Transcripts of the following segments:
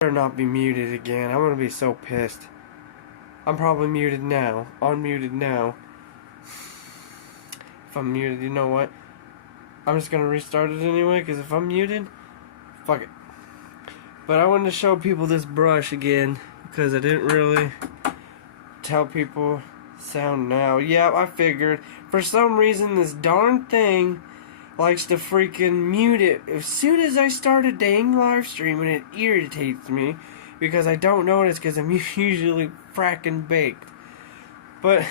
Better not be muted again. I'm gonna be so pissed. I'm probably muted now. Unmuted now. If I'm muted, you know what? I'm just gonna restart it anyway, because if I'm muted, fuck it. But I wanted to show people this brush again, because I didn't really tell people sound now. Yeah, I figured. For some reason, this darn thing likes to freaking mute it as soon as I start a dang live stream, and it irritates me because I don't notice because I'm usually fracking baked. But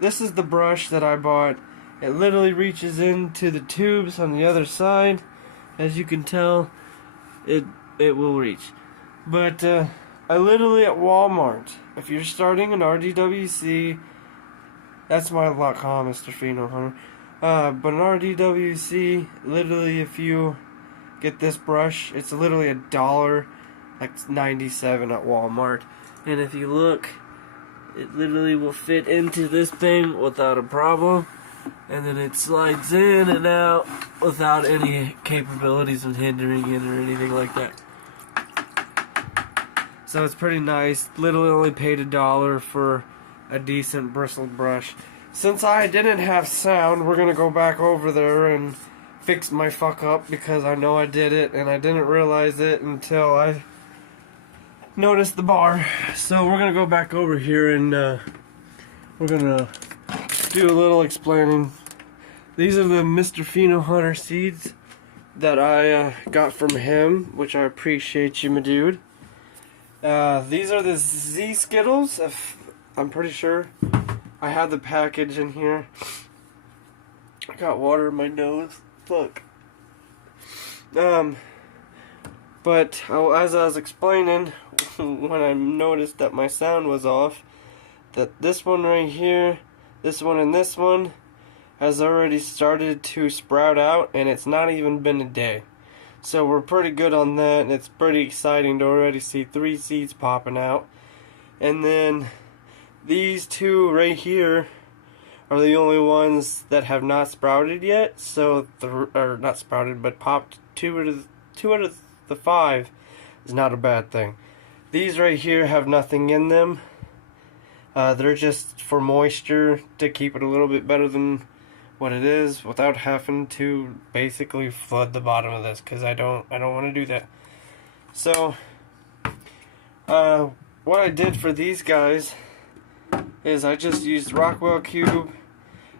this is the brush that I bought. It literally reaches into the tubes on the other side. As you can tell, it will reach. But I literally at Walmart, if you're starting an RDWC, that's my luck, huh, Mr. Pheno Hunter? But an RDWC, literally, if you get this brush, it's literally $1, like 97 at Walmart. And if you look, it literally will fit into this thing without a problem. And then it slides in and out without any capabilities of hindering it or anything like that. So it's pretty nice. Literally only paid $1 for a decent bristled brush. Since I didn't have sound, we're gonna go back over there and fix my fuck up, because I know I did it and I didn't realize it until I noticed the bar. So we're gonna go back over here and we're gonna do a little explaining. These are the Mr. Pheno Hunter seeds that I got from him, which I appreciate you, my dude. These are the Z Skittles. I'm pretty sure I have the package in here. I got water in my nose. Fuck. But as I was explaining, when I noticed that my sound was off, that this one right here, this one and this one has already started to sprout out, and it's not even been a day. So we're pretty good on that, and it's pretty exciting to already see 3 seeds popping out. And then these 2 right here are the only ones that have not sprouted yet. So, or not sprouted, but popped 2 out of the 5 is not a bad thing. These right here have nothing in them. They're just for moisture to keep it a little bit better than what it is, without having to basically flood the bottom of this, because I don't want to do that. So what I did for these guys is I just used Rockwell Cube,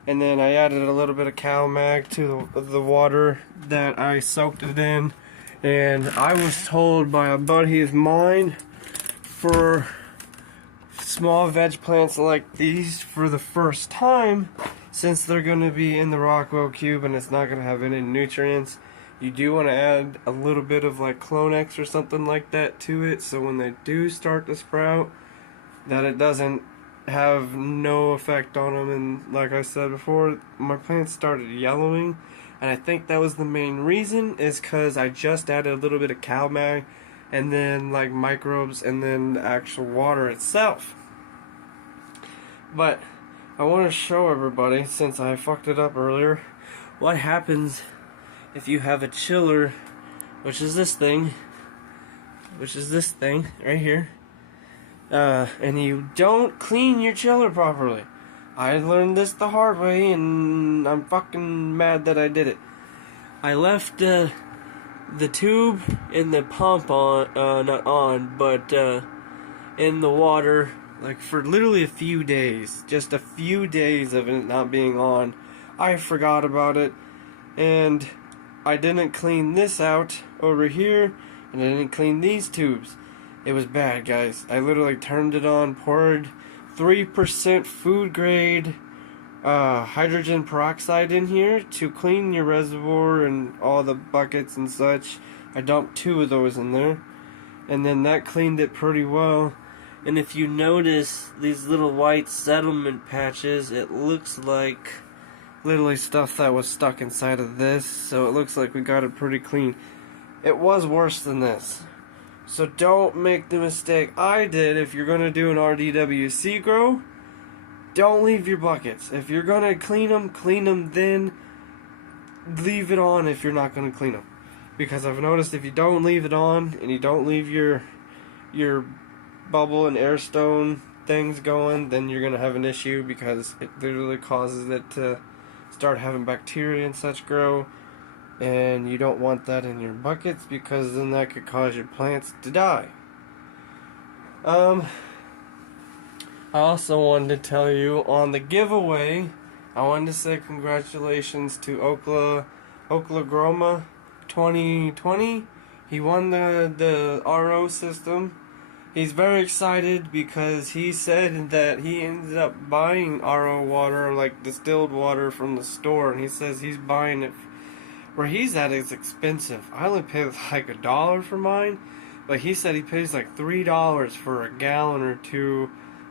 and then I added a little bit of CalMag to the water that I soaked it in. And I was told by a buddy of mine, for small veg plants like these for the first time, since they're going to be in the Rockwell Cube and it's not going to have any nutrients, you do want to add a little bit of like Clonex or something like that to it, so when they do start to sprout, that it doesn't have no effect on them. And like I said before, my plants started yellowing, and I think that was the main reason, is because I just added a little bit of CalMag and then like microbes and then the actual water itself. But I want to show everybody, since I fucked it up earlier, what happens if you have a chiller, which is this thing right here, and you don't clean your chiller properly. I learned this the hard way, and I'm fucking mad that I did it. I left the tube in the pump on, not on, but in the water, like for literally a few days. Just a few days of it not being on. I forgot about it, and I didn't clean this out over here, and I didn't clean these tubes. It was bad, guys. I literally turned it on, poured 3% food grade hydrogen peroxide in here to clean your reservoir and all the buckets and such. I dumped 2 of those in there, and then that cleaned it pretty well. And if you notice these little white settlement patches, it looks like literally stuff that was stuck inside of this, so it looks like we got it pretty clean. It was worse than this. So don't make the mistake I did. If you're going to do an RDWC grow, don't leave your buckets. If you're going to clean them, then leave it on if you're not going to clean them. because I've noticed if you don't leave it on and you don't leave your bubble and air stone things going, then you're gonna have an issue because it literally causes it to start having bacteria and such grow, and you don't want that in your buckets because then that could cause your plants to die. I also wanted to tell you on the giveaway, I wanted to say congratulations to Oklahoma 2020. He won the RO system. He's very excited because he said that he ended up buying RO water, like distilled water, from the store, and he says he's buying it where he's at is expensive. I only pay like $1 for mine, but he said he pays like $3 for a gallon or two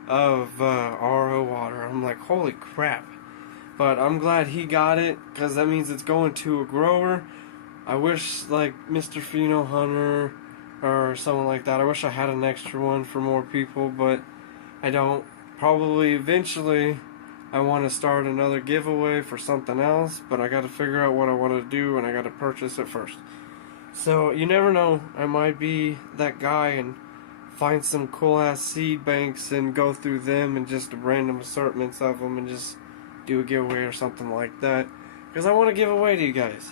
of RO water. I'm like, holy crap. But I'm glad he got it, because that means it's going to a grower. I wish, like, Mr. Pheno Hunter or someone like that, I wish I had an extra one for more people, but I don't. Probably eventually I want to start another giveaway for something else, but I got to figure out what I want to do, and I got to purchase it first. So you never know, I might be that guy and find some cool ass seed banks and go through them and just random assortments of them and just do a giveaway or something like that, because I want to give away to you guys.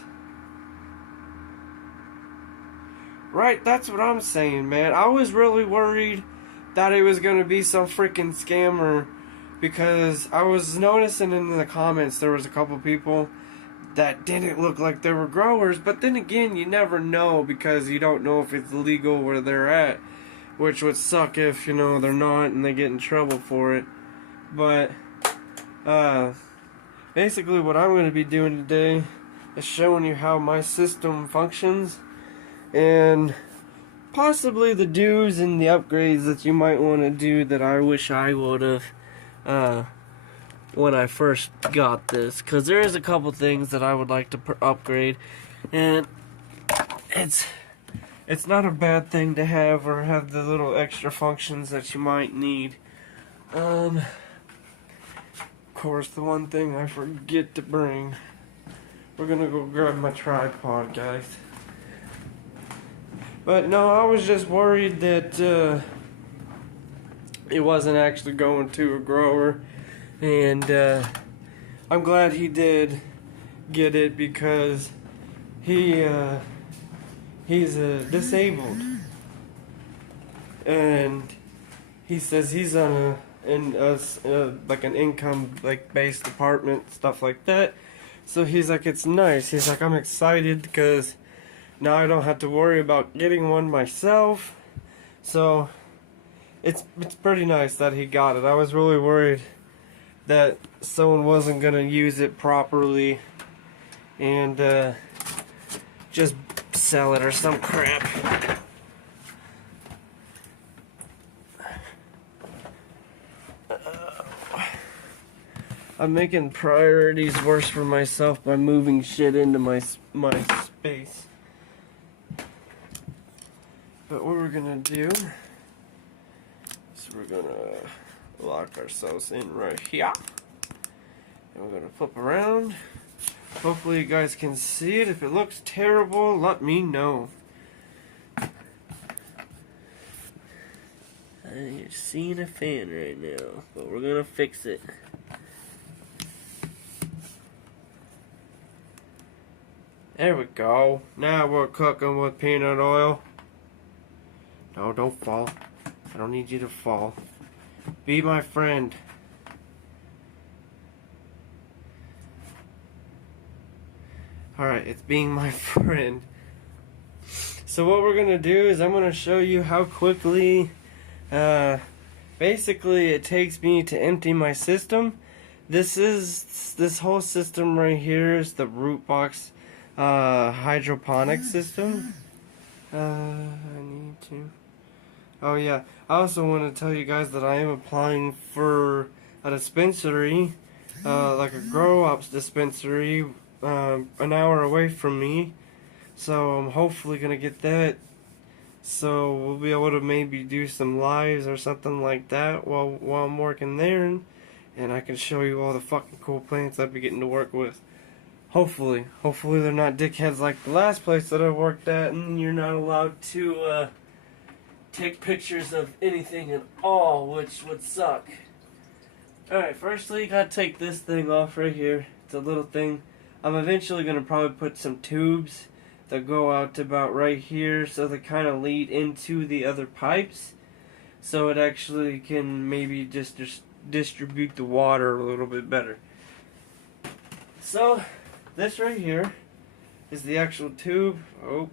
Right, that's what I'm saying, man. I was really worried that it was going to be some freaking scammer, because I was noticing in the comments there was a couple people that didn't look like they were growers, but then again, you never know, because you don't know if it's legal where they're at, which would suck if, you know, they're not and they get in trouble for it. But basically what I'm going to be doing today is showing you how my system functions, and possibly the do's and the upgrades that you might want to do that I wish I would have when I first got this, because there is a couple things that I would like to upgrade, and it's not a bad thing to have, or have the little extra functions that you might need. Of course, the one thing I forget to bring, we're gonna go grab my tripod, guys. But no, I was just worried that it wasn't actually going to a grower, and I'm glad he did get it, because he's disabled, and he says he's on like an income based apartment, stuff like that. So he's like, it's nice. He's like, I'm excited because now I don't have to worry about getting one myself. So it's pretty nice that he got it. I was really worried that someone wasn't gonna use it properly and just sell it or some crap. I'm making priorities worse for myself by moving shit into my space. But what we're gonna do is we're gonna lock ourselves in right here, and we're gonna flip around. Hopefully you guys can see it. If it looks terrible, let me know. You're seeing a fan right now, but we're gonna fix it. There we go. Now we're cooking with peanut oil. No, don't fall. I don't need you to fall. Be my friend. Alright, it's being my friend. So what we're gonna do is I'm gonna show you how quickly basically it takes me to empty my system. This whole system right here is the Rootbox hydroponic system. I need to. Oh yeah, I also want to tell you guys that I am applying for a dispensary, like a grow ops dispensary, an hour away from me. So I'm hopefully gonna get that. So we'll be able to maybe do some lives or something like that while I'm working there, and I can show you all the fucking cool plants I'd be getting to work with. Hopefully they're not dickheads like the last place that I worked at, and you're not allowed to take pictures of anything at all, which would suck. Alright, firstly, you gotta take this thing off right here. It's a little thing. I'm eventually gonna probably put some tubes that go out to about right here, so they kind of lead into the other pipes, so it actually can maybe just distribute the water a little bit better. So, this right here is the actual tube. Oh,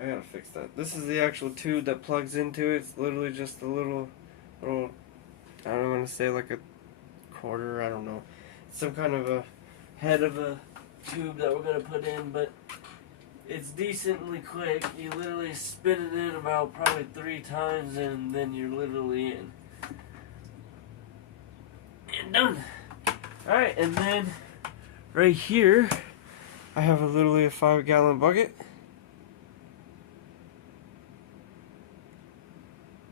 I gotta fix that. This is the actual tube that plugs into it. It's literally just a little, I don't want to say like a quarter, I don't know. It's some kind of a head of a tube that we're gonna put in, but it's decently quick. You literally spin it in about probably 3 times, and then you're literally in. And done. Alright, and then right here, I have literally a 5-gallon bucket.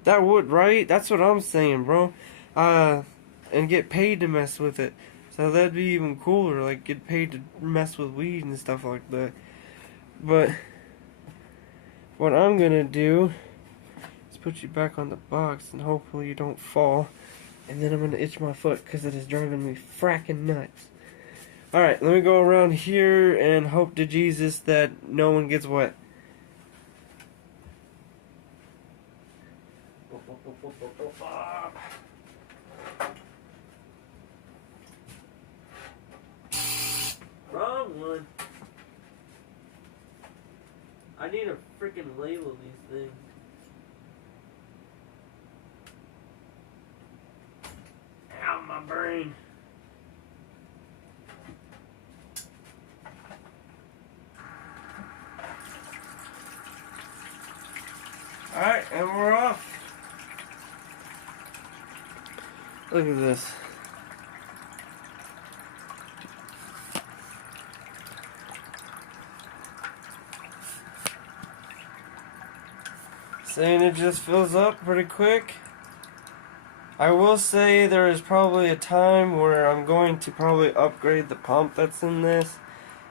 That would, right? That's what I'm saying, bro. And get paid to mess with it. So that'd be even cooler, like get paid to mess with weed and stuff like that. But what I'm gonna do is put you back on the box and hopefully you don't fall. And then I'm gonna itch my foot because it is driving me fracking nuts. Alright, let me go around here and hope to Jesus that no one gets wet. Wrong one. I need to freaking label these things. Ow, my brain. Alright, and we're off. Look at this. Saying it just fills up pretty quick. I will say there is probably a time where I'm going to probably upgrade the pump that's in this,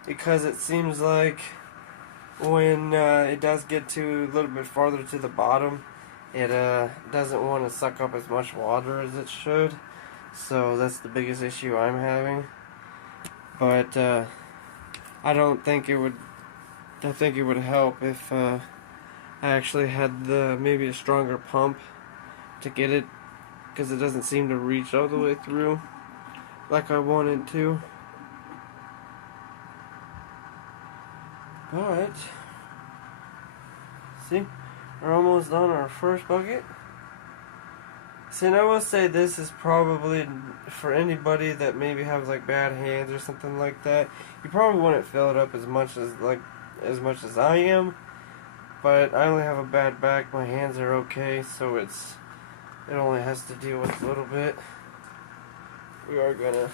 because it seems like when it does get to a little bit farther to the bottom, it doesn't want to suck up as much water as it should. So that's the biggest issue I'm having. But I don't think it would. I think it would help if I actually had maybe a stronger pump to get it, because it doesn't seem to reach all the way through like I want it to. But see, we're almost done our first bucket. See, and I will say this is probably for anybody that maybe has like bad hands or something like that. You probably wouldn't fill it up as much as I am. But I only have a bad back. My hands are okay, so it only has to deal with a little bit. We are gonna.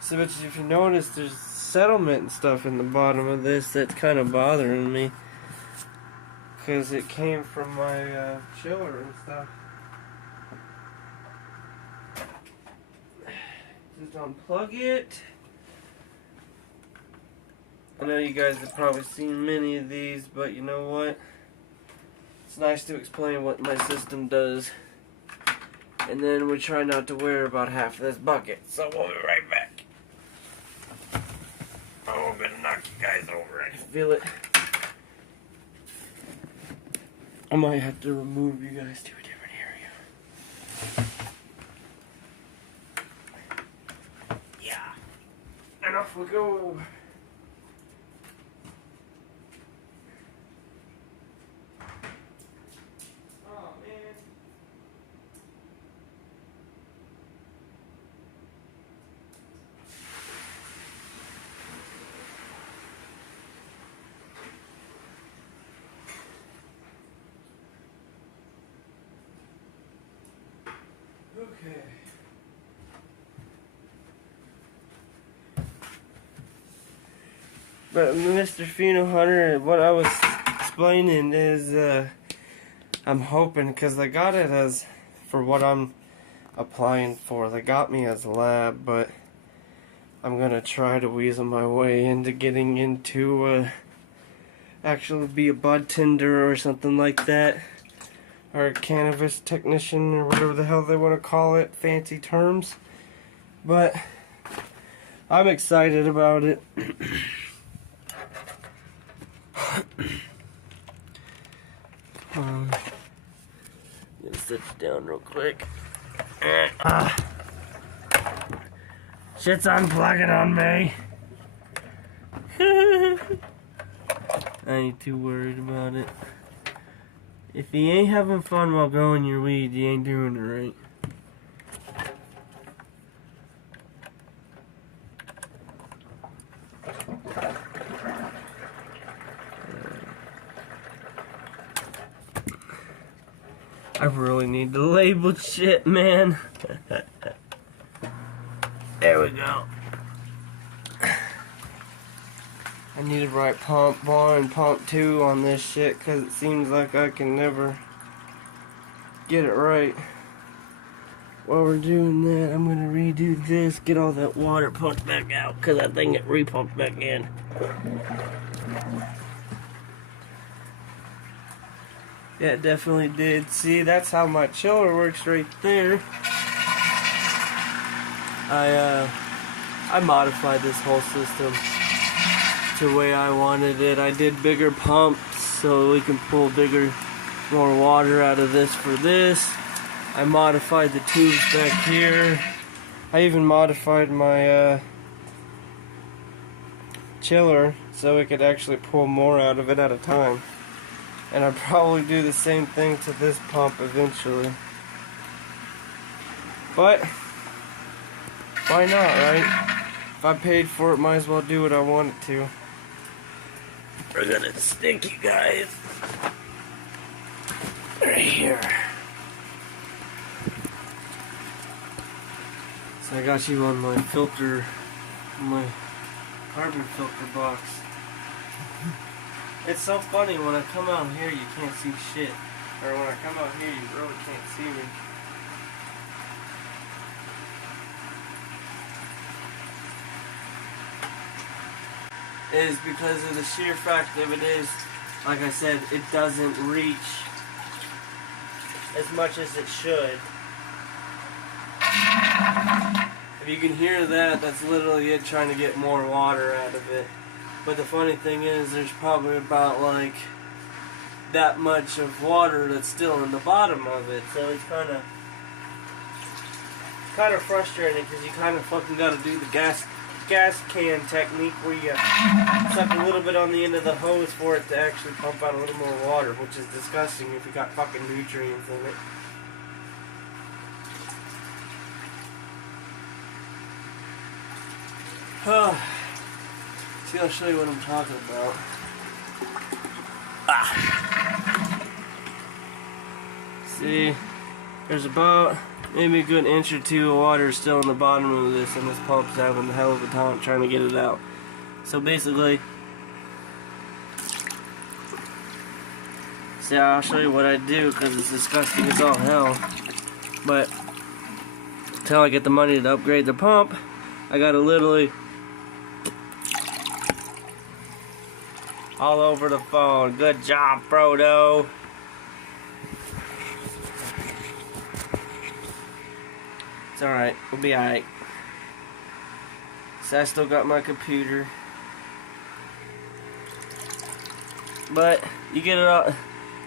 So, but if you notice, there's settlement and stuff in the bottom of this that's kind of bothering me, because it came from my chiller and stuff. Just unplug it. I know you guys have probably seen many of these, but you know what? It's nice to explain what my system does. And then we try not to wear about half of this bucket. So we'll be right back. Oh, I'm gonna knock you guys over. I can feel it. I might have to remove you guys to a different area. Yeah. And off we go. Okay. But Mr. Pheno Hunter, what I was explaining is I'm hoping, because they got it as, for what I'm applying for, they got me as lab, but I'm gonna try to weasel my way into getting into actually be a bud tender or something like that, or a cannabis technician or whatever the hell they want to call it, fancy terms. But I'm excited about it. I'm gonna sit down real quick. Shit's unplugging on me. I ain't too worried about it. If you ain't having fun while growing your weed, you ain't doing it right. I really need to label shit, man. There we go. I need to write pump 1 and pump 2 on this shit because it seems like I can never get it right. While we're doing that, I'm gonna redo this, get all that water pumped back out because I think it repumped back in. Yeah, it definitely did. See, that's how my chiller works right there. I modified this whole system to the way I wanted it. I did bigger pumps so we can pull more water out of this for this. I modified the tubes back here. I even modified my chiller so we could actually pull more out of it at a time. And I'll probably do the same thing to this pump eventually. But why not, right? If I paid for it, might as well do what I wanted to. We're gonna stick you guys right here. So I got you on my filter, my carbon filter box. It's so funny, when I come out here you can't see shit. Or when I come out here you really can't see me. It is because of the sheer fact of it is, like I said, it doesn't reach as much as it should. If you can hear that, that's literally it trying to get more water out of it. But the funny thing is, there's probably about like that much of water that's still in the bottom of it. So it's kind of frustrating because you kind of fucking got to do the gas can technique where you suck a little bit on the end of the hose for it to actually pump out a little more water, which is disgusting if you got fucking nutrients in it. See, I'll show you what I'm talking about. See, there's about maybe a good inch or two of water still in the bottom of this, and this pump's having a hell of a time trying to get it out. So basically, see, I'll show you what I do because it's disgusting as all hell. But until I get the money to upgrade the pump, I gotta literally all over the phone. Good job, Frodo. It's alright. We'll be alright. So I still got my computer. But you get it out.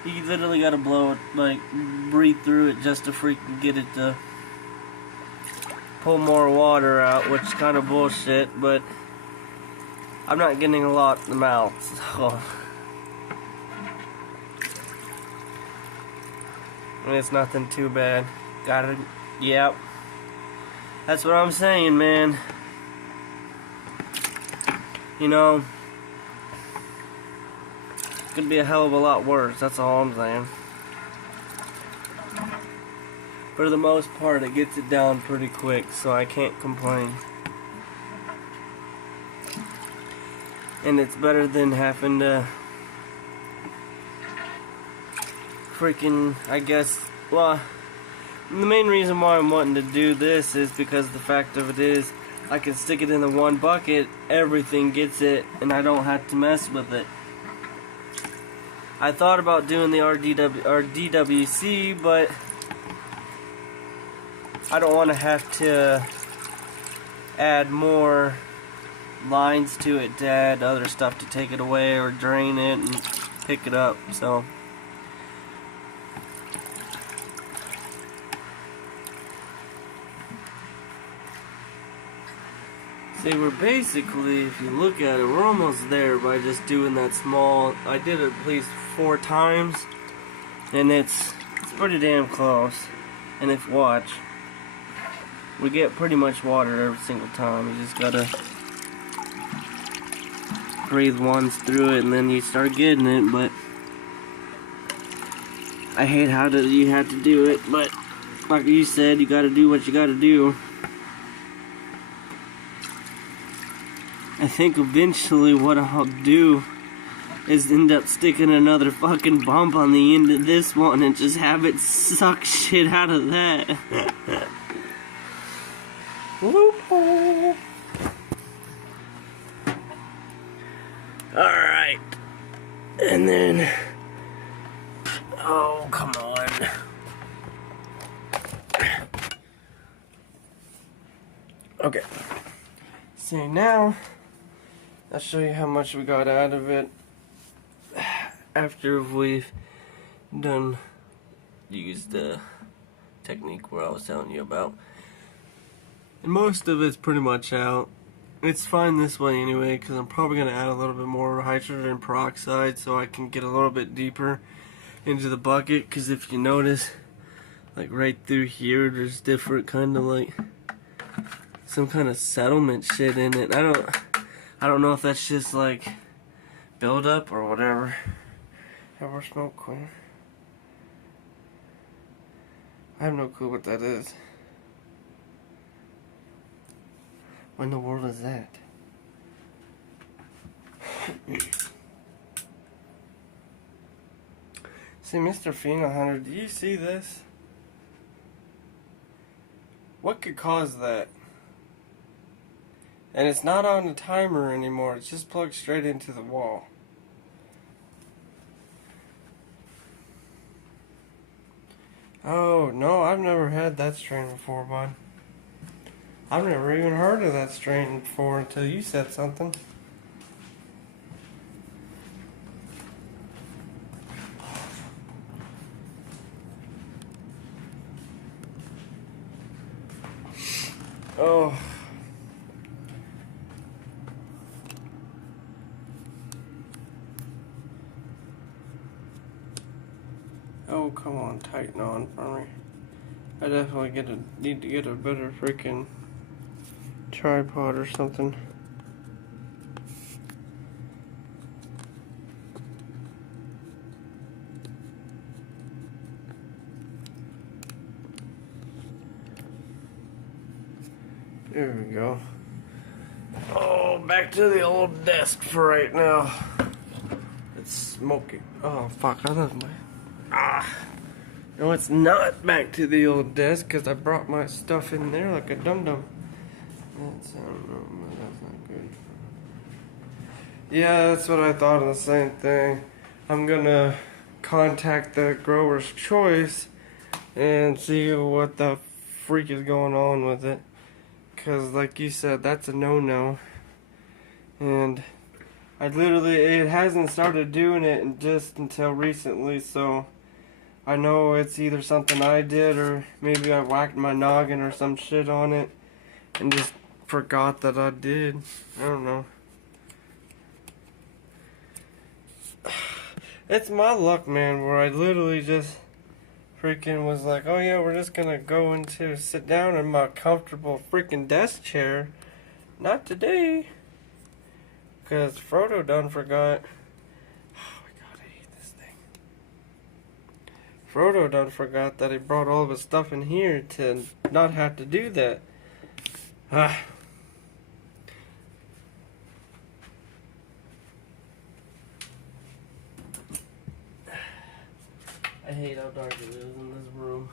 You literally gotta blow it, like breathe through it just to freaking get it to pull more water out, which is kind of bullshit, but I'm not getting a lot in the mouth, so. And it's nothing too bad. Got it. Yep. That's what I'm saying, man. You know, it could be a hell of a lot worse. That's all I'm saying. For the most part, it gets it down pretty quick, so I can't complain. And it's better than having to freaking, I guess, well, the main reason why I'm wanting to do this is because the fact of it is, I can stick it in the one bucket, everything gets it, and I don't have to mess with it. I thought about doing the DWC, but I don't want to have to add more lines to it to add other stuff to take it away or drain it and pick it up. So see, we're basically, if you look at it, we're almost there by just doing that small. I did it at least 4 times, and it's pretty damn close. And if watch, we get pretty much water every single time. You just gotta breathe once through it, and then you start getting it. But I hate how you have to do it. But like you said, you gotta do what you gotta do. I think eventually what I'll do is end up sticking another fucking bump on the end of this one and just have it suck shit out of that. Loophole. Alright. And then... oh, come on. Okay. See, now... I'll show you how much we got out of it after we've used the technique where I was telling you about. And most of it's pretty much out. It's fine this way anyway, because I'm probably going to add a little bit more hydrogen peroxide so I can get a little bit deeper into the bucket. Because if you notice, like right through here, there's different kind of like some kind of settlement shit in it. I don't know if that's just like buildup or whatever. Have our smoke clear? I have no clue what that is. What in the world is that? See, Mr. Pheno Hunter, do you see this? What could cause that? And it's not on the timer anymore, it's just plugged straight into the wall. Oh, no, I've never had that strain before, bud. I've never even heard of that strain before until you said something. Oh. Oh, come on, tighten on for me. I definitely need to get a better freaking tripod or something. There we go. Oh, back to the old desk for right now. It's smoking. Oh, fuck, I love my... No, it's not back to the old desk because I brought my stuff in there like a dum-dum. That's, I don't know, that's not good. Yeah, that's what I thought of the same thing. I'm gonna contact the Grower's Choice and see what the freak is going on with it. Because like you said, that's a no-no. And it hasn't started doing it just until recently, so I know it's either something I did or maybe I whacked my noggin or some shit on it and just forgot that I did. I don't know. It's my luck, man, where I literally just freaking was like, oh yeah, we're just gonna go into sit down in my comfortable freaking desk chair. Not today. Because Frodo done forgot. Oh my god, I hate this thing. Frodo done forgot that he brought all of his stuff in here to not have to do that. Ah. I hate how dark it is in this room.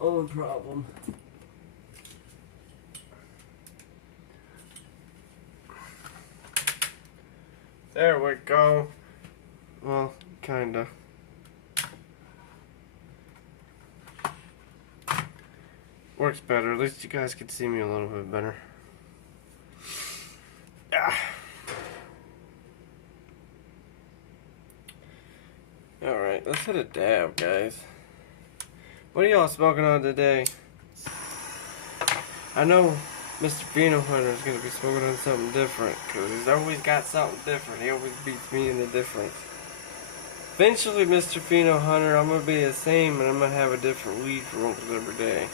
Only problem. There we go. Well, kinda. Works better. At least you guys can see me a little bit better. Ah. Alright, let's hit a dab, guys. What are y'all smoking on today? I know Mr. Pheno Hunter is going to be smoking on something different, because he's always got something different. He always beats me in the difference. Eventually, Mr. Pheno Hunter, I'm going to be the same, and I'm going to have a different weed for almost every day.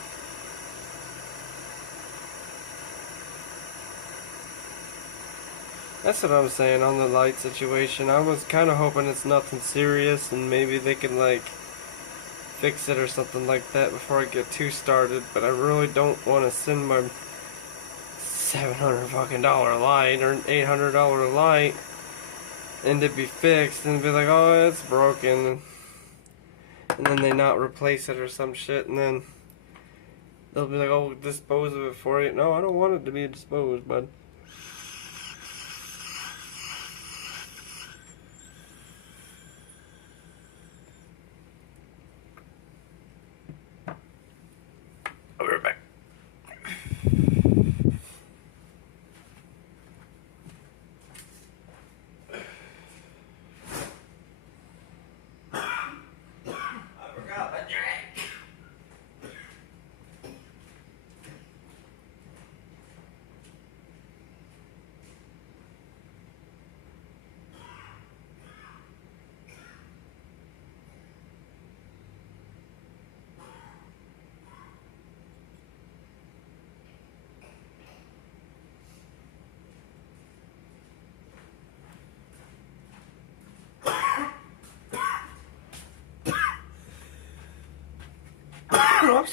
That's what I'm saying on the light situation. I was kind of hoping it's nothing serious, and maybe they can, like, fix it or something like that before I get too started, but I really don't want to send my $700 fucking light or $800 light and to be fixed and be like, oh, it's broken, and then they not replace it or some shit, and then they'll be like, oh, dispose of it for you. No, I don't want it to be disposed, bud. I'll be right back.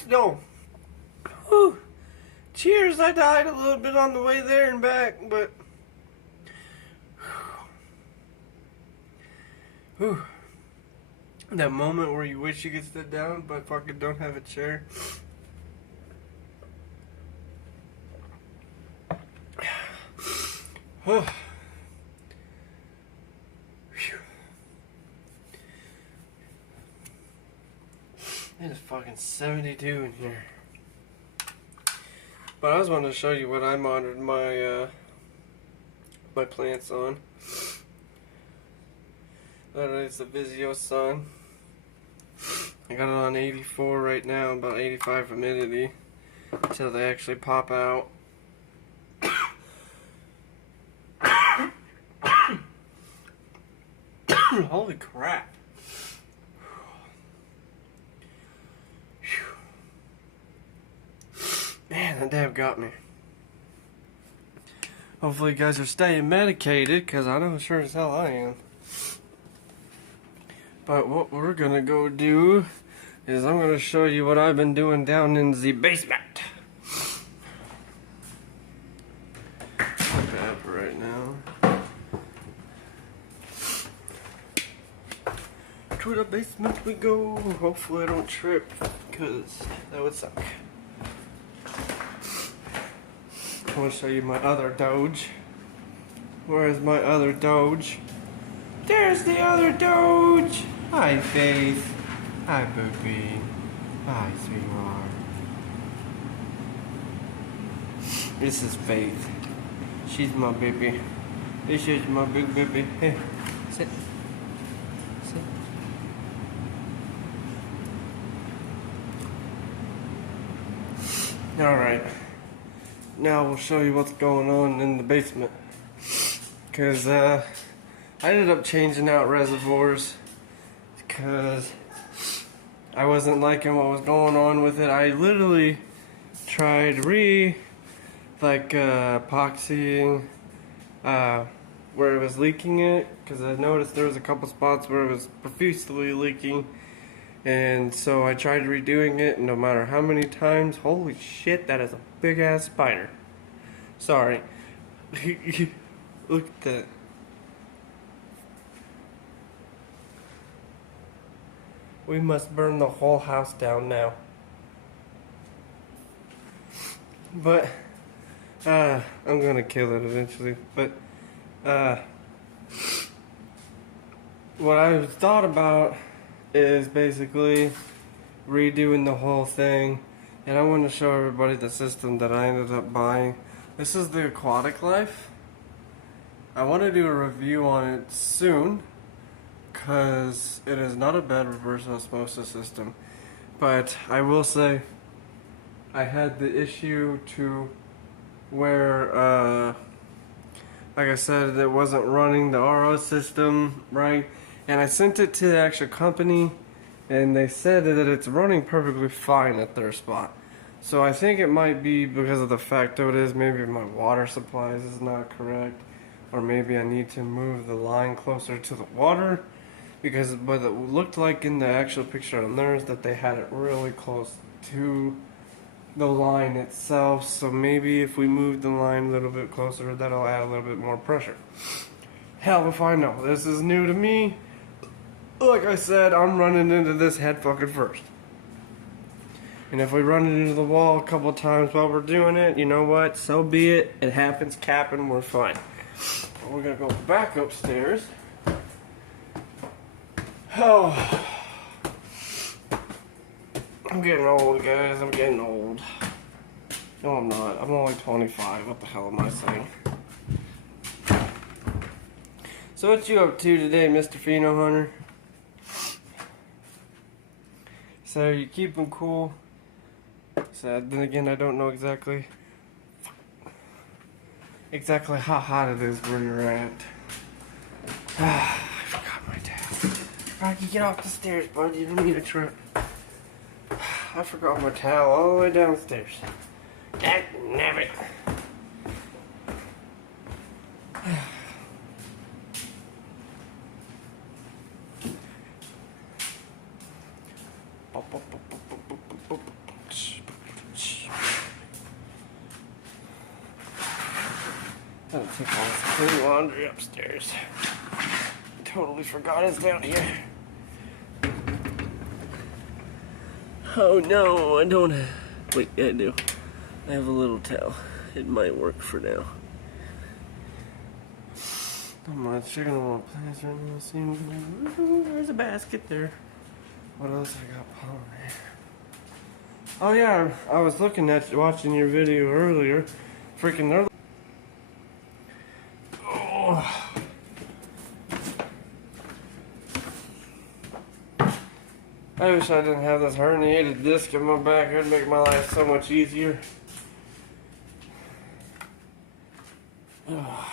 No. Whew. Cheers, I died a little bit on the way there and back, but whew. That moment where you wish you could sit down but fucking don't have a chair. Oh. It is fucking 72 in here. But I just wanted to show you what I monitored my my plants on. It's the Vizio Sun. I got it on 84 right now, about 85 humidity, until they actually pop out. Holy crap. Man, that dab got me. Hopefully you guys are staying medicated, because I know sure as hell I am. But what we're gonna go do is I'm gonna show you what I've been doing down in the basement. Dab right now. To the basement we go. Hopefully I don't trip, because that would suck. I want to show you my other Doge. Where is my other Doge? There's the other Doge! Hi, Faith. Hi, Boopy. Hi, sweetheart. This is Faith. She's my baby. This is my big baby. Hey, sit. Sit. Alright. Now we'll show you what's going on in the basement. Because I ended up changing out reservoirs because I wasn't liking what was going on with it. I literally tried epoxying where it was leaking it, because I noticed there was a couple spots where it was profusely leaking. And so I tried redoing it, and no matter how many times, holy shit, that is a big ass spider. Sorry. Look at that. We must burn the whole house down now. But, I'm gonna kill it eventually. But, what I thought about is basically redoing the whole thing, and I want to show everybody the system that I ended up buying. This is the Aquatic Life. I want to do a review on it soon, because it is not a bad reverse osmosis system. But I will say, I had the issue to where, like I said, it wasn't running the RO system right, and I sent it to the actual company, and they said that it's running perfectly fine at their spot. So I think it might be because of the fact that it is maybe my water supplies is not correct, or maybe I need to move the line closer to the water, because what it looked like in the actual picture on theirs that they had it really close to the line itself. So maybe if we move the line a little bit closer, that'll add a little bit more pressure. Hell if I know. This is new to me. Like I said, I'm running into this head fucking first. And if we run it into the wall a couple times while we're doing it, you know what? So be it. It happens, capping, we're fine. We're gonna go back upstairs. Oh, I'm getting old, guys. I'm getting old. No, I'm not. I'm only 25. What the hell am I saying? So what you up to today, Mr. Pheno Hunter? So you keep them cool. So then again, I don't know exactly how hot it is where you're at. I forgot my towel. Rocky, get off the stairs, bud. You don't need a trip. I forgot my towel all the way downstairs. Nabbit. Gotta take all this clean laundry upstairs. Totally forgot it's down here. Oh no, I don't have... Wait, I do. I have a little towel. It might work for now. I'm not sure gonna want plants right now soon. There's a basket there. What else I got on there? Oh yeah, I was watching your video earlier. Freaking early. Oh. I wish I didn't have this herniated disc in my back. It would make my life so much easier. Oh.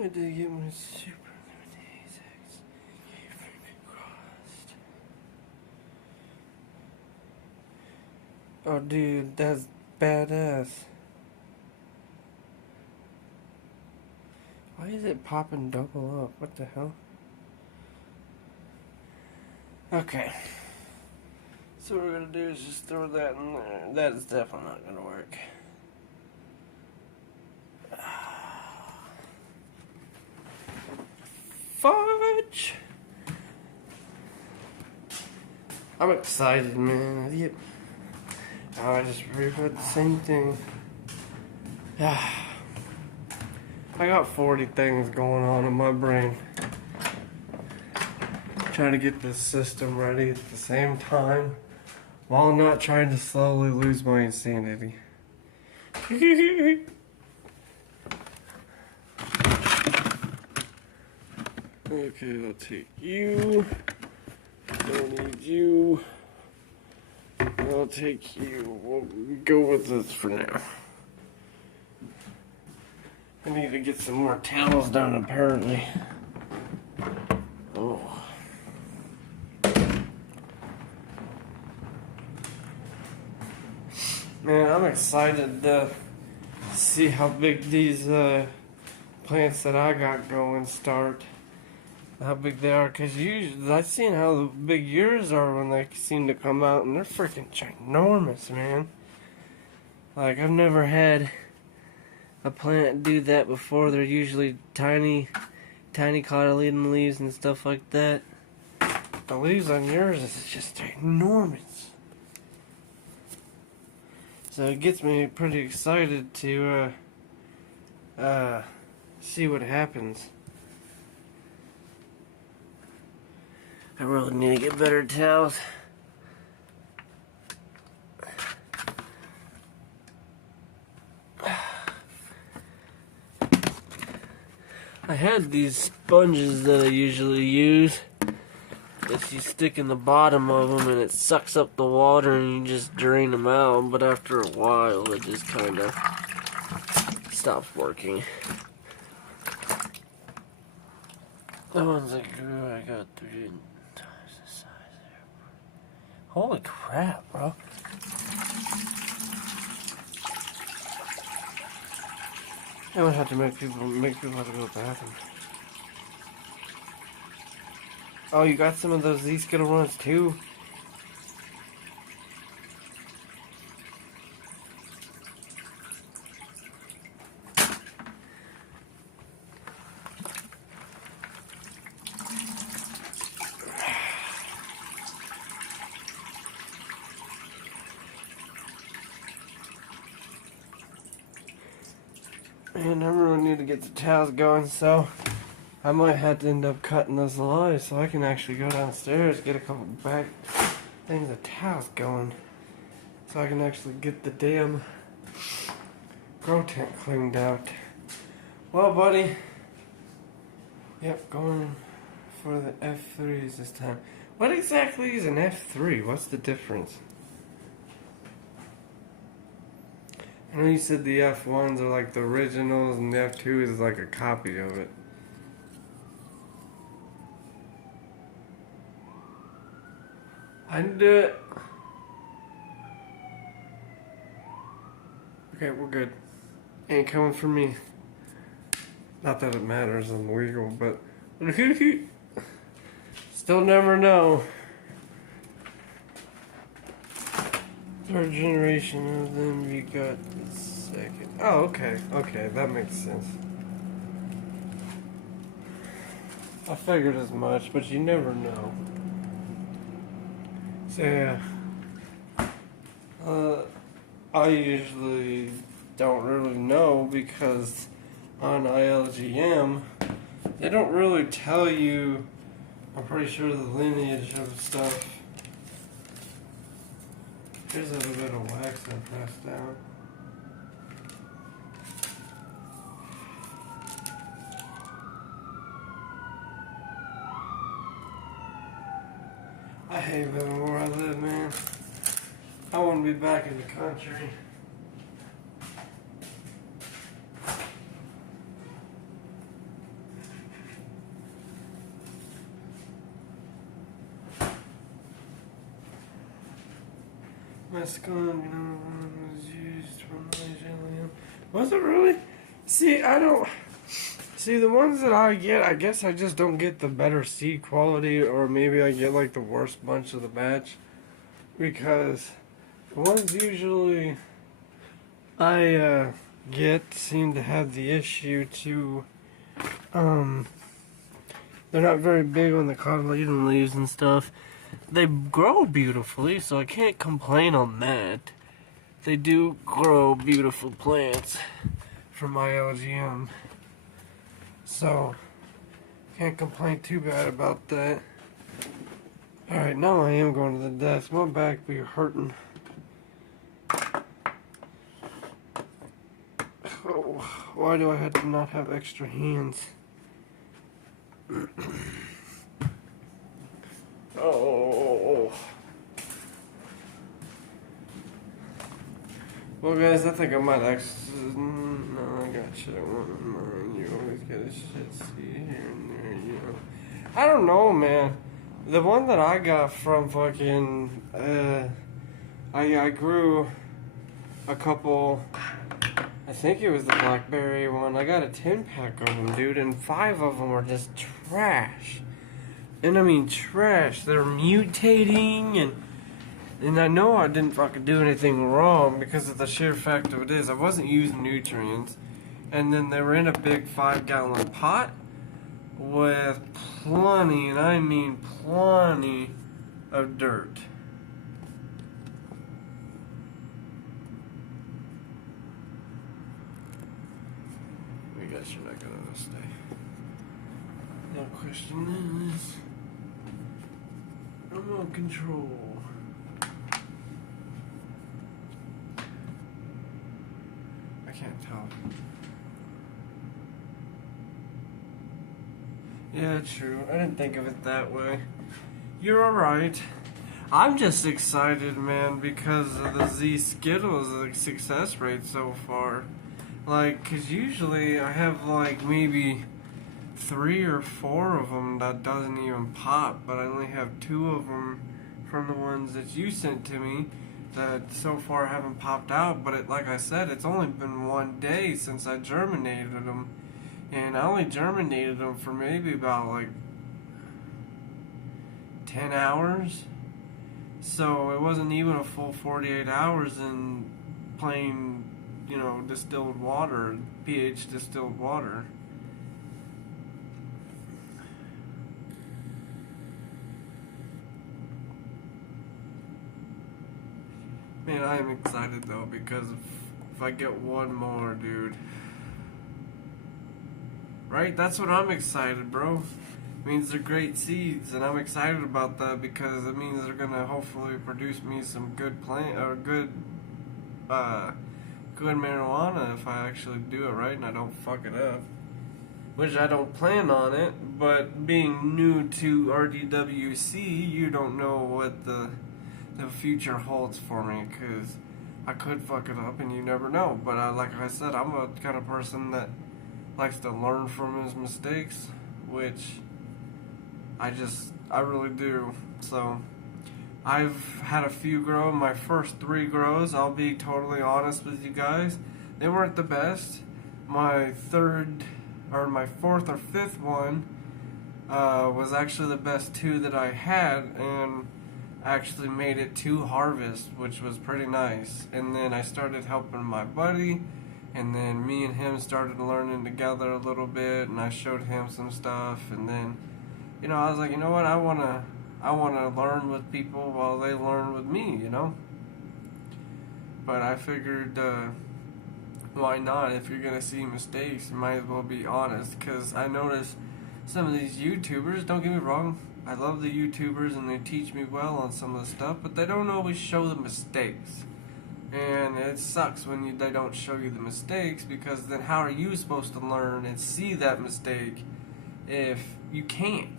I did get my super limited eggs. You freaking crossed. Oh, dude, that's badass. Why is it popping double up? What the hell? Okay. So what we're gonna do is just throw that in there. That is definitely not gonna work. Fudge! I'm excited, man. Yep. Oh, I just reread the same thing. I got 40 things going on in my brain. Trying to get this system ready at the same time while not trying to slowly lose my insanity. Okay, I'll take you. Don't need you. I'll take you. We'll go with this for now. I need to get some more towels done, apparently. Oh. Man, I'm excited to see how big these plants that I got going start. How big they are, because usually I've seen how big yours are when they seem to come out, and they're freaking ginormous, man. Like, I've never had a plant do that before. They're usually tiny cotyledon leaves and stuff like that. the leaves on yours is just enormous. So it gets me pretty excited to see what happens. I really need to get better towels. I had these sponges that I usually use that you stick in the bottom of them and it sucks up the water and you just drain them out, but after a while it just kind of stops working. The ones I grew, I got 3 times the size there. Holy crap, bro. I would have to make people have to go to the bathroom. Oh, you got some of those Z-Skittle ones too? Man, I really need to get the towels going, so I might have to end up cutting this live so I can actually go downstairs, get a couple back things of towels going, so I can actually get the damn grow tent cleaned out. Well, buddy, yep, going for the F3s this time. What exactly is an F3? What's the difference? I know you said the F1s are like the originals and the F2s is like a copy of it. I can do it. Okay, we're good. Ain't coming for me. Not that it matters, I'm legal, but still never know. Third generation of them, you got the second. Oh, okay, okay, that makes sense. I figured as much, but you never know. So yeah, I usually don't really know because on ILGM they don't really tell you. I'm pretty sure the lineage of stuff. Here's a little bit of wax I pressed down. I hate living where I live, man. I want to be back in the country. Mescaline, was used from Malaysia. Was it really? See, I don't. See, the ones that I get, I guess I just don't get the better seed quality, or maybe I get like the worst bunch of the batch. Because the ones usually I get seem to have the issue to, they're not very big on the cotyledon leaves and stuff. They grow beautifully, so I can't complain on that. They do grow beautiful plants from ILGM. So, can't complain too bad about that. Alright, now I am going to the desk. My back be hurting. Oh, why do I have to not have extra hands? Oh. Well, guys, I think I might actually. No, I got shit I want in mine. You always get a shit seed here and there, you know. I don't know, man. The one that I got from fucking. I grew a couple. I think it was the blackberry one. I got a 10-pack of them, dude, and 5 of them are just trash. And I mean trash. They're mutating, and I know I didn't fucking do anything wrong because of the sheer fact of it is I wasn't using nutrients, and then they were in a big 5-gallon pot, with plenty, and I mean plenty, of dirt. I guess you're not gonna stay. No question is, remote control. I can't tell. Yeah, true. I didn't think of it that way. You're alright. I'm just excited, man, because of the Z Skittles, the success rate so far. Like, cause usually I have like maybe 3 or 4 of them that doesn't even pop, but I only have 2 of them from the ones that you sent to me that so far haven't popped out. But it, like I said, it's only been 1 day since I germinated them, and I only germinated them for maybe about like 10 hours. So it wasn't even a full 48 hours in plain, distilled water, pH distilled water. Man, I am excited though, because if I get one more, dude. Right? That's what I'm excited, bro. It means they're great seeds, and I'm excited about that because it means they're gonna hopefully produce me some good plant or good marijuana if I actually do it right and I don't fuck it up. Which I don't plan on it, but being new to RDWC, you don't know what the future holds for me, because I could fuck it up and you never know. But like I said, I'm a kind of person that likes to learn from his mistakes, which I really do. So I've had a few grow. My first 3 grows, I'll be totally honest with you guys, they weren't the best. My fourth or fifth one was actually the best 2 that I had, and actually made it 2 harvests, which was pretty nice. And then I started helping my buddy, and then me and him started learning together a little bit, and I showed him some stuff, and then I was like, you know what, I wanna learn with people while they learn with me, But I figured, why not? If you're gonna see mistakes, you might as well be honest. Because I notice some of these YouTubers, don't get me wrong, I love the YouTubers and they teach me well on some of the stuff, but they don't always show the mistakes. And it sucks when they don't show you the mistakes, because then how are you supposed to learn and see that mistake if you can't?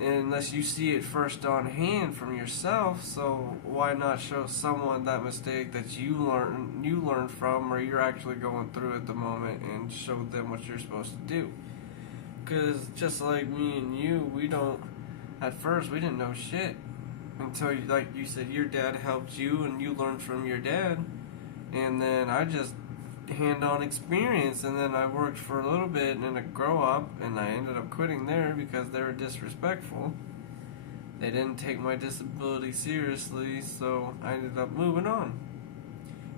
Unless you see it first on hand from yourself. So why not show someone that mistake that you learn from, or you're actually going through at the moment, and show them what you're supposed to do? Because just like me and you, at first we didn't know shit until, like you said, your dad helped you and you learned from your dad. And then I just hand-on experience, and then I worked for a little bit in a grow-up, and I ended up quitting there because they were disrespectful. They didn't take my disability seriously, so I ended up moving on.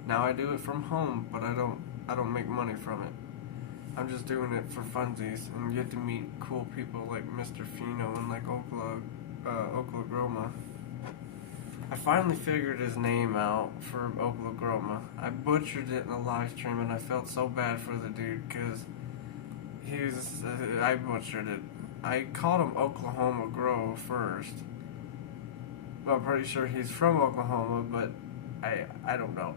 Now I do it from home, but I don't make money from it. I'm just doing it for funsies, and get to meet cool people like Mr. Fino and like Oklahoma. I finally figured his name out for Oklahoma. I butchered it in the live stream, and I felt so bad for the dude, because I butchered it. I called him Oklahoma Grow first. Well, I'm pretty sure he's from Oklahoma, but I don't know.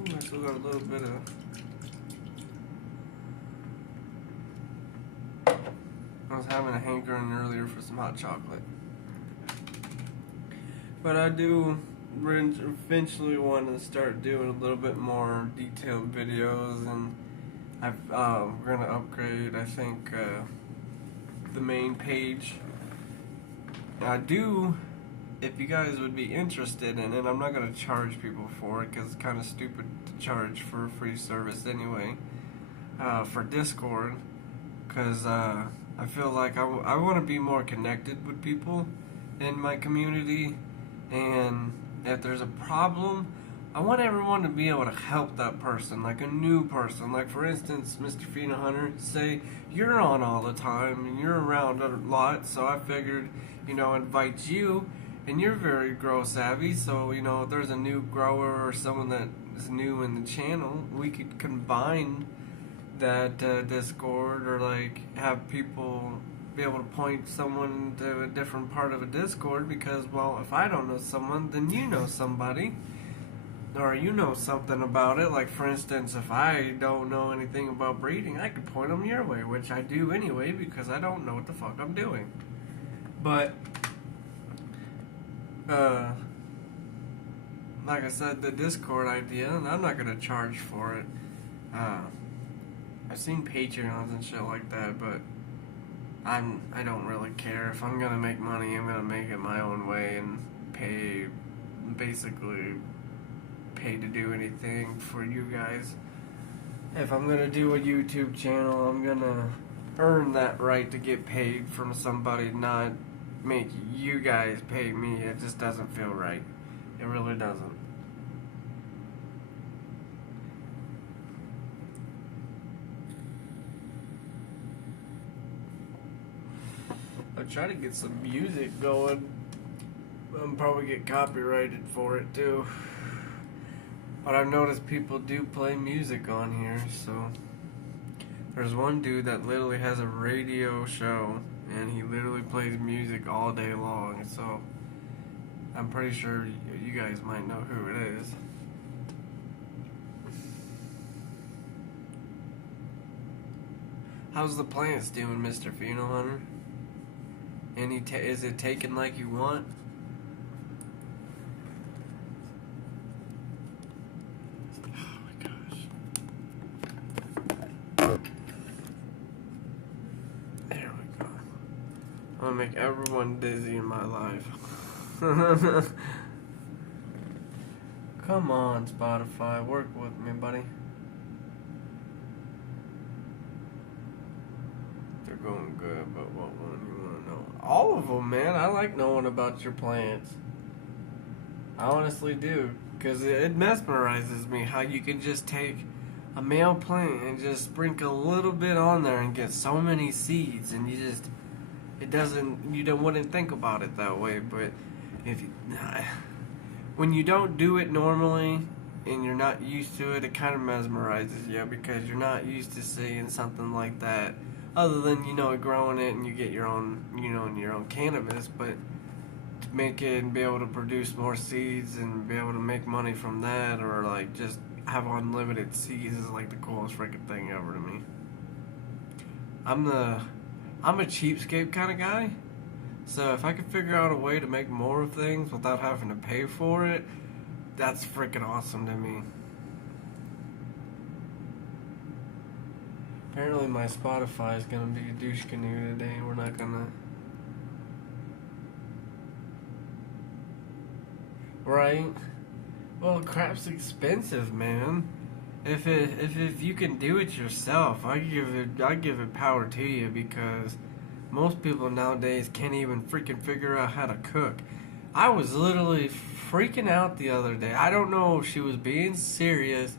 Ooh, I still got a little bit of... I was having a hankering earlier for some hot chocolate. But I do eventually want to start doing a little bit more detailed videos, and we're going to upgrade, I think, the main page. I do, if you guys would be interested in it, I'm not going to charge people for it, because it's kind of stupid to charge for a free service anyway, for Discord, because I feel like I want to be more connected with people in my community, and if there's a problem, I want everyone to be able to help that person, like a new person. Like, for instance, Mr. Fina Hunter, say you're on all the time and you're around a lot, so I figured, invite you, and you're very grow savvy, so, if there's a new grower or someone that is new in the channel, we could combine that Discord, or like have people be able to point someone to a different part of a Discord, because, well, if I don't know someone, then you know somebody, or you know something about it. Like, for instance, if I don't know anything about breeding, I could point them your way, which I do anyway, because I don't know what the fuck I'm doing. But like I said, the Discord idea, and I'm not gonna charge for it. I've seen Patreons and shit like that, but I don't really care. If I'm gonna make money, I'm gonna make it my own way and basically pay to do anything for you guys. If I'm gonna do a YouTube channel, I'm gonna earn that right to get paid from somebody, not make you guys pay me. It just doesn't feel right. It really doesn't. I'll try to get some music going. I'll probably get copyrighted for it too. But I've noticed people do play music on here, so there's one dude that literally has a radio show, and he literally plays music all day long, so I'm pretty sure you guys might know who it is. How's the plants doing, Mr. Pheno Hunter? Is it taking like you want? I'm gonna make everyone dizzy in my life. Come on, Spotify, work with me, buddy. They're going good, but what one you wanna know? All of them, man. I like knowing about your plants. I honestly do, because it mesmerizes me how you can just take a male plant and just sprinkle a little bit on there and get so many seeds, and you wouldn't think about it that way. But when you don't do it normally and you're not used to it, it kind of mesmerizes you, because you're not used to seeing something like that, other than growing it and you get your own your own cannabis. But to make it and be able to produce more seeds and be able to make money from that, or like just have unlimited seeds, is like the coolest freaking thing ever to me. I'm a cheapskate kind of guy, so if I could figure out a way to make more of things without having to pay for it, that's freaking awesome to me. Apparently my Spotify is gonna be a douche canoe today. We're not gonna... Right? Well, crap's expensive, man. If you can do it yourself, I give it power to you, because most people nowadays can't even freaking figure out how to cook. I was literally freaking out the other day. I don't know if she was being serious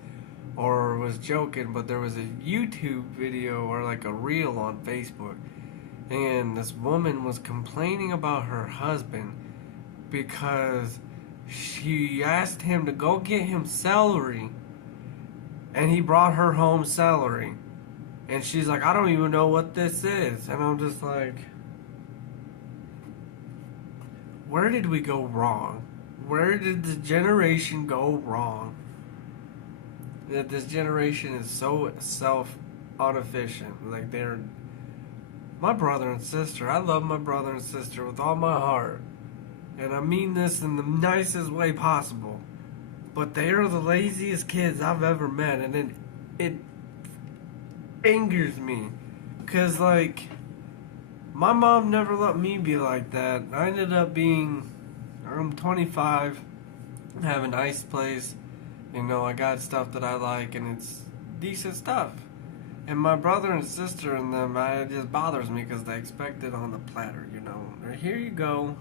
or was joking, but there was a YouTube video, or like a reel on Facebook, and this woman was complaining about her husband because she asked him to go get him celery, and he brought her home celery, and she's like, I don't even know what this is. And I'm just like, where did we go wrong? Where did the generation go wrong? That this generation is so self-inefficient. Like, my brother and sister, I love my brother and sister with all my heart, and I mean this in the nicest way possible, but they are the laziest kids I've ever met, and it angers me, because, like, my mom never let me be like that. I ended up I'm 25, I have a nice place, I got stuff that I like, and it's decent stuff. And my brother and sister and them, it just bothers me, because they expect it on the platter, Or here you go.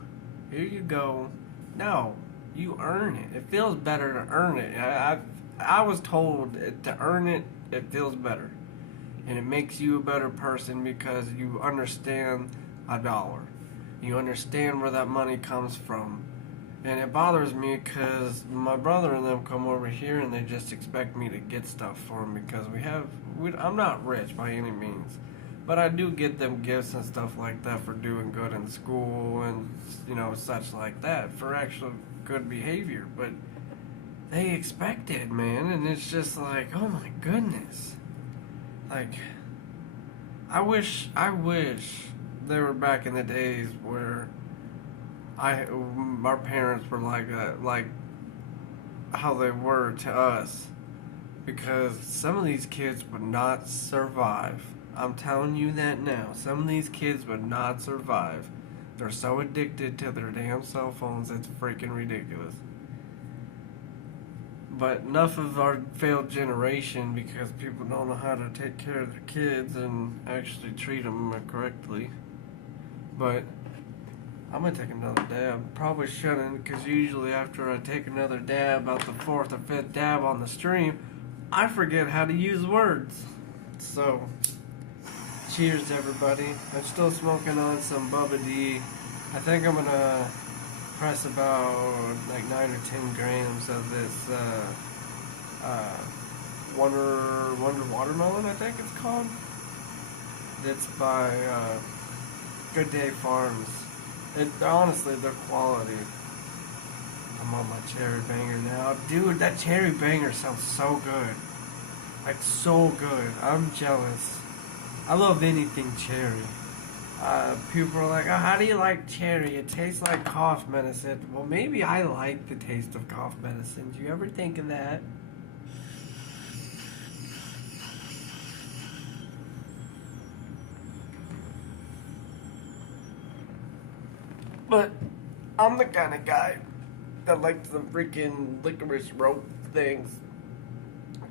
No. You earn it. It feels better to earn it. I was told to earn it, it feels better. And it makes you a better person because you understand a dollar. You understand where that money comes from. And it bothers me because my brother and them come over here and they just expect me to get stuff for them because I'm not rich by any means. But I do get them gifts and stuff like that for doing good in school and, such like that for actual good behavior. But they expect it, man. And it's just like, oh my goodness. Like, I wish they were back in the days where our parents were like that, like how they were to us, because some of these kids would not survive. I'm telling you that now. Some of these kids would not survive. They're so addicted to their damn cell phones, it's freaking ridiculous. But enough of our failed generation because people don't know how to take care of their kids and actually treat them correctly. But I'm gonna take another dab. Probably shouldn't, because usually after I take another dab, about the fourth or fifth dab on the stream, I forget how to use words. So, cheers everybody. I'm still smoking on some Bubba D. I think I'm gonna press about like 9 or 10 grams of this Wonder Watermelon, I think it's called. It's by Good Day Farms. Honestly, they're quality. I'm on my cherry banger now. Dude, that cherry banger sounds so good. Like, so good. I'm jealous. I love anything cherry. People are like, oh, how do you like cherry? It tastes like cough medicine. Well, maybe I like the taste of cough medicine. Do you ever think of that? But I'm the kind of guy that likes the freaking licorice rope things.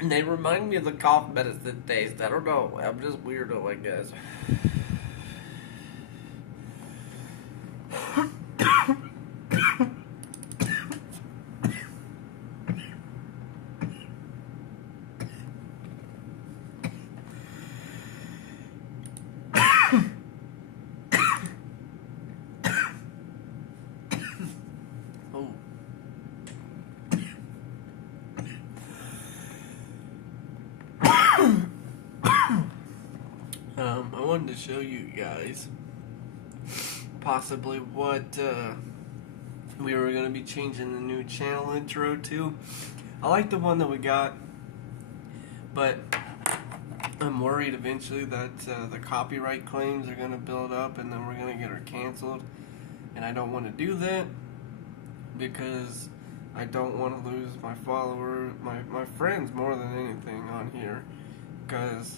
And they remind me of the cough medicine taste. I don't know. I'm just weirdo, I guess. I wanted to show you guys possibly what we were going to be changing the new channel intro to. I like the one that we got, but I'm worried eventually that the copyright claims are going to build up and then we're going to get her canceled, and I don't want to do that because I don't want to lose my followers, my friends more than anything on here, because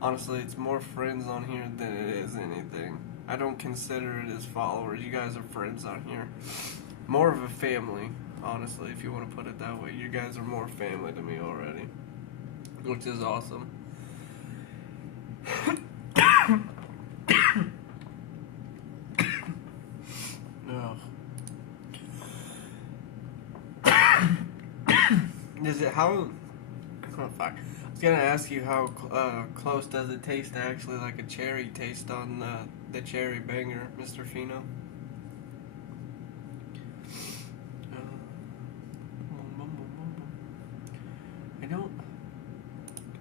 honestly, it's more friends on here than it is anything. I don't consider it as followers. You guys are friends on here. More of a family, honestly, if you want to put it that way. You guys are more family to me already, which is awesome. Is it how? Oh fuck. I was gonna ask you how close does it taste to actually like a cherry taste on the cherry banger, Mr. Fino? I don't.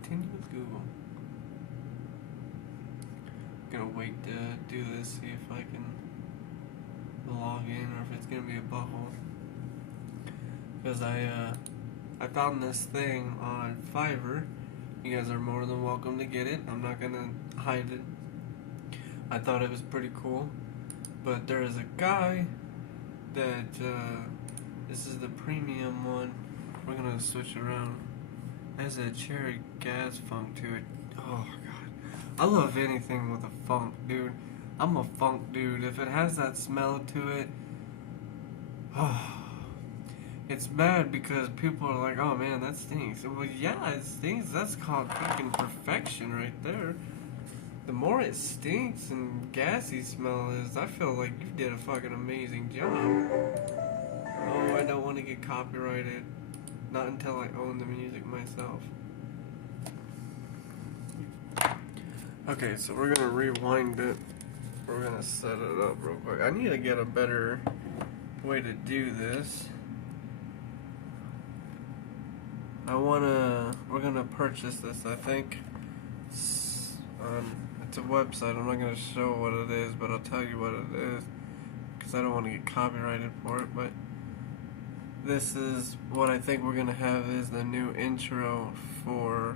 Continue with Google. I'm gonna wait to do this, see if I can log in or if it's gonna be a butthole. Because I found this thing on Fiverr. You guys are more than welcome to get it. I'm not gonna hide it. I thought it was pretty cool. But there is a guy that, this is the premium one. We're gonna switch around. It has a cherry gas funk to it. Oh god. I love anything with a funk, dude. I'm a funk dude. If it has that smell to it, oh. It's bad because people are like, oh man, that stinks. Well, yeah, it stinks. That's called fucking perfection right there. The more it stinks and gassy smell is, I feel like you did a fucking amazing job. Oh, I don't want to get copyrighted. Not until I own the music myself. Okay, so we're gonna rewind it. We're gonna set it up real quick. I need to get a better way to do this. We're gonna purchase this, I think. It's a website. I'm not gonna show what it is, but I'll tell you what it is. Because I don't want to get copyrighted for it, but this is what I think we're gonna have is the new intro for,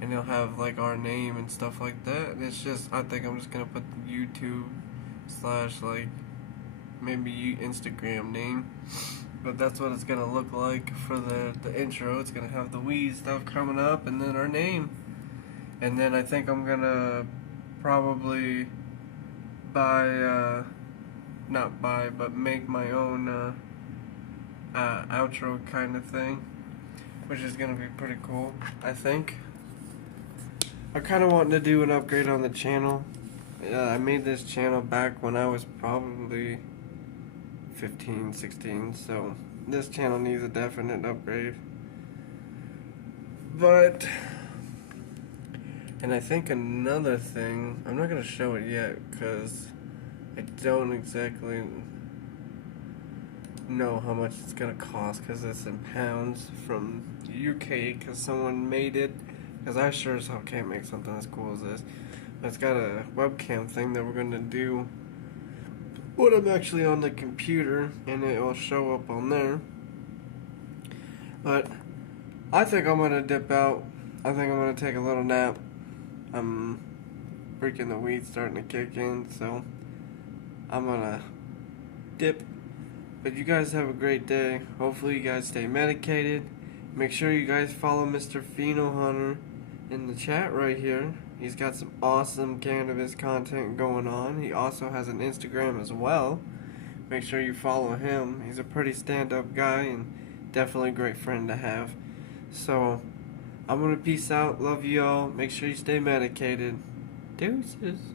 and it'll have like our name and stuff like that. And it's just, I think I'm just gonna put the YouTube / like maybe Instagram name, but that's what it's gonna look like for the intro. It's gonna have the Wii stuff coming up and then our name, and then I think I'm gonna probably not buy, but make my own outro kind of thing, which is gonna be pretty cool, I think. I kind of wanting to do an upgrade on the channel. I made this channel back when I was probably 15, 16, so this channel needs a definite upgrade. But, and I think another thing, I'm not going to show it yet because I don't exactly know how much it's going to cost because it's in pounds from UK because someone made it, because I sure as hell can't make something as cool as this. But it's got a webcam thing that we're going to do when I'm actually on the computer, and it will show up on there. But I think I'm gonna dip out. I think I'm gonna take a little nap. I'm freaking the weed's starting to kick in, so I'm gonna dip. But you guys have a great day. Hopefully you guys stay medicated. Make sure you guys follow Mr. Pheno Hunter in the chat right here. He's got some awesome cannabis content going on. He also has an Instagram as well. Make sure you follow him. He's a pretty stand-up guy and definitely a great friend to have. So, I'm gonna peace out. Love you all. Make sure you stay medicated. Deuces.